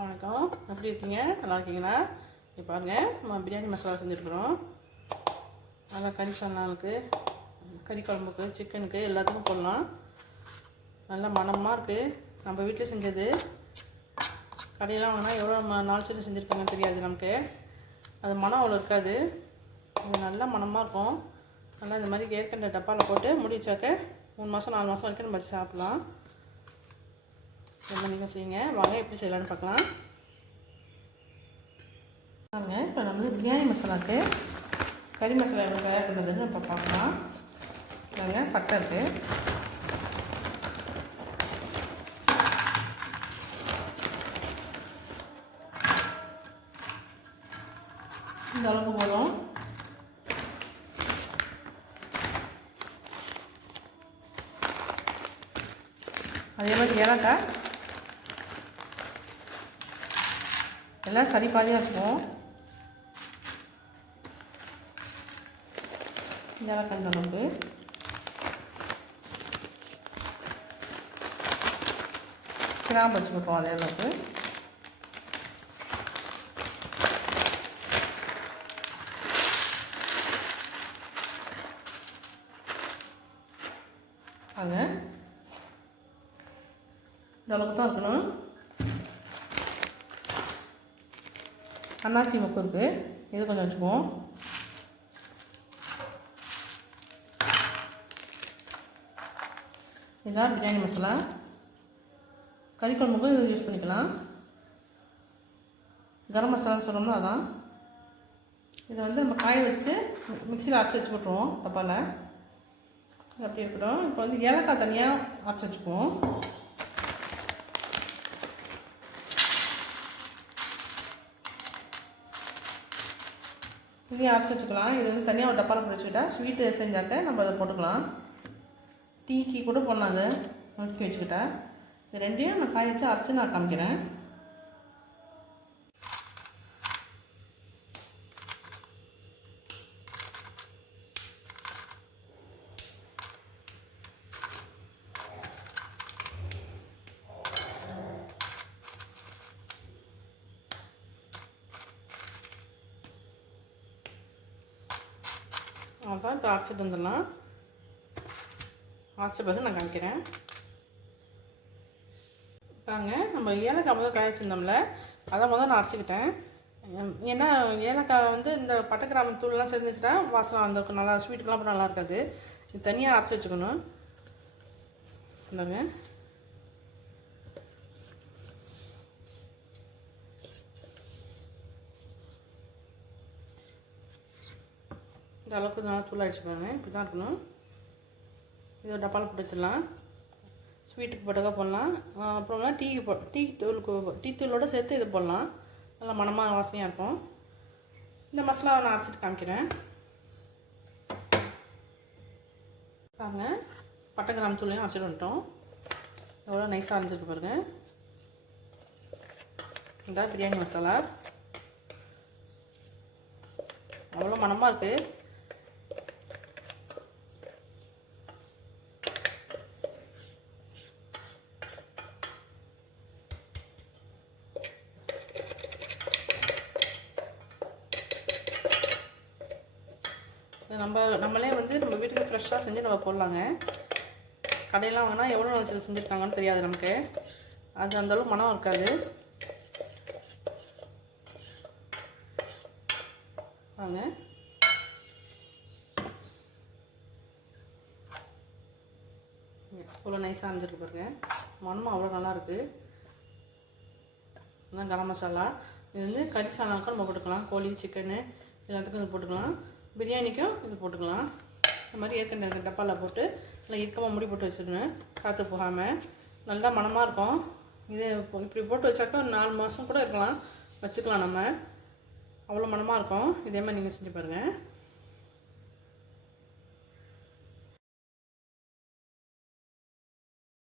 வணக்கம். எப்படி இருக்கீங்க? நல்லா இருக்கீங்களா? இப்போ பாருங்க நம்ம பிரியாணி மசாலா செஞ்சுருக்குறோம். நல்லா கறி சாலானுக்கு கறி குழம்புக்கு சிக்கனுக்கு எல்லாத்துக்கும் போடலாம். நல்லா மணமாக இருக்குது நம்ம வீட்டில் செஞ்சது கடையெல்லாம் வாங்கினா எவ்வளோ ம- நாள் செஞ்சு செஞ்சுருக்காங்கன்னு தெரியாது நமக்கு. அது மனம் அவ்வளோ இருக்காது. இது நல்ல மனமாக இருக்கும். நல்லா இந்த மாதிரி ஏற்கனவே டப்பாவில் போட்டு முடிச்சாக்க மூணு மாதம் நாலு மாதம் வரைக்கும் நம்ம வச்சு சாப்பிட்லாம். ரொம்ப நீங்கள் செய்யுங்க? வாங்க எப்படி செய்யலான்னு பார்க்கலாம். பாருங்க இப்போ நம்ம வந்து பிரியாணி மசாலாவுக்கு கறி மசாலா எப்படி தயார் பண்ணுறதுன்னு இப்போ பார்க்கலாம். பாருங்க பட்டை இருக்குது இந்த அளவுக்கு போதும். அதே மாதிரி ஏலக்காய்? எல்லாம் சரி பாதியாக இருக்கும் ஏலக்காய் இந்த அளவுக்கு கிராம்பு வச்சுக்கிட்டோம் அதே அளவுக்கு. அது. இந்த அளவுக்கு தான் இருக்கணும். அன்னாசி மொக்கு இருக்குது இது கொஞ்சம் வச்சுக்குவோம். இதுதான் பிரியாணி மசாலா. கறி குழம்புக்கு இது யூஸ் பண்ணிக்கலாம். கரம் மசாலான்னு சொல்கிறோம்னா அதான். இதை வந்து நம்ம காய வச்சு மிக்சியில் அரைச்சி வச்சு விட்ருவோம் டப்பாவில் அப்படி இருக்கட்டும். இப்போ வந்து ஏலக்காய் தனியாக அரைச்சி வச்சுக்குவோம். இதையும் அரைச்சி வச்சுக்கலாம். இது வந்து தனியாக ஒரு டப்பாவில் பிடிச்சிக்கிட்டா வச்சுக்கிட்டா ஸ்வீட்டு செஞ்சாக்க நம்ம அதை போட்டுக்கலாம். டீக்கு கூட பண்ணாது அதை. நுணுக்கி வச்சுக்கிட்டா. இது ரெண்டையும் நான் காய வச்சு அரைச்சி நான் காமிக்கிறேன். அதான் இப்போ அரைச்சிட்டு வந்துடலாம். அரைச்ச பிறகு நான் காமிக்கிறேன். பாருங்க நம்ம ஏலக்காய் முதல் காய வச்சுருந்தோம்ல அதை முதல் நான் அரைச்சிக்கிட்டேன். ஏன்னா ஏலக்காய் வந்து இந்த பட்டை தூள்லாம் சேர்ந்துச்சுன்னா வாசனை வந்திருக்கும். நல்லா ஸ்வீட்டுக்கெலாம் நல்லா இருக்காது. இது தனியாக அரைச்சி வச்சுக்கணும். பாருங்க இந்த அளவுக்கு நல்லா தூள் பாருங்க இப்படி தான் இருக்கணும். இது ஒரு டப்பாவில் போட்டு வச்சிடலாம். ஸ்வீட்டுக்கு போட்டக்கா போடலாம். அப்புறம்னா டீக்கு போ டீ தூளுக்கு டீ தூளோட சேர்த்து இது போடலாம். நல்லா மணமாக வாசனையாக இருக்கும். இந்த மசாலாவை நான் அரைச்சிட்டு காமிக்கிறேன். பாருங்க பட்டை கிராம் தூளையும் அரைச்சிட்டு வந்துட்டோம். எவ்வளோ நைஸாக அரைஞ்சிருக்கு பாருங்க. இந்த பிரியாணி மசாலா. அவ்வளோ மணமாக இருக்குது நம்ம நம்மளே வந்து நம்ம வீட்டுக்கு ஃப்ரெஷ்ஷாக செஞ்சு நம்ம போடலாங்க. கடையெல்லாம் வாங்கினா எவ்வளோ நாள் வச்சு செஞ்சுருக்காங்கன்னு தெரியாது நமக்கு. அது அந்த மனம் இருக்காது. வாங்க. இவ்வளோ நைஸாக அரைஞ்சிருக்கு பாருங்க. மனமும் அவ்வளோ நல்லாயிருக்கு இருக்குது இதுதான் கரம் மசாலா. இது வந்து கறி சாலாவுக்கும் நம்ம போட்டுக்கலாம். கோழி சிக்கனு எல்லாத்துக்கும் இது போட்டுக்கலாம். பிரியாணிக்கும் இது போட்டுக்கலாம். இந்த மாதிரி ஏற்கனவே டப்பாவில் போட்டு நல்லா இறுக்கமாக முடி போட்டு வச்சுருவேன் காற்று போகாமல் நல்லா மனமாக இருக்கும். இது இப்போ இப்படி போட்டு வச்சாக்கா ஒரு நாலு மாதம் கூட இருக்கலாம். வச்சுக்கலாம் நம்ம. அவ்வளோ மணமாக இருக்கும். இதே மாதிரி நீங்கள் செஞ்சு பாருங்கள்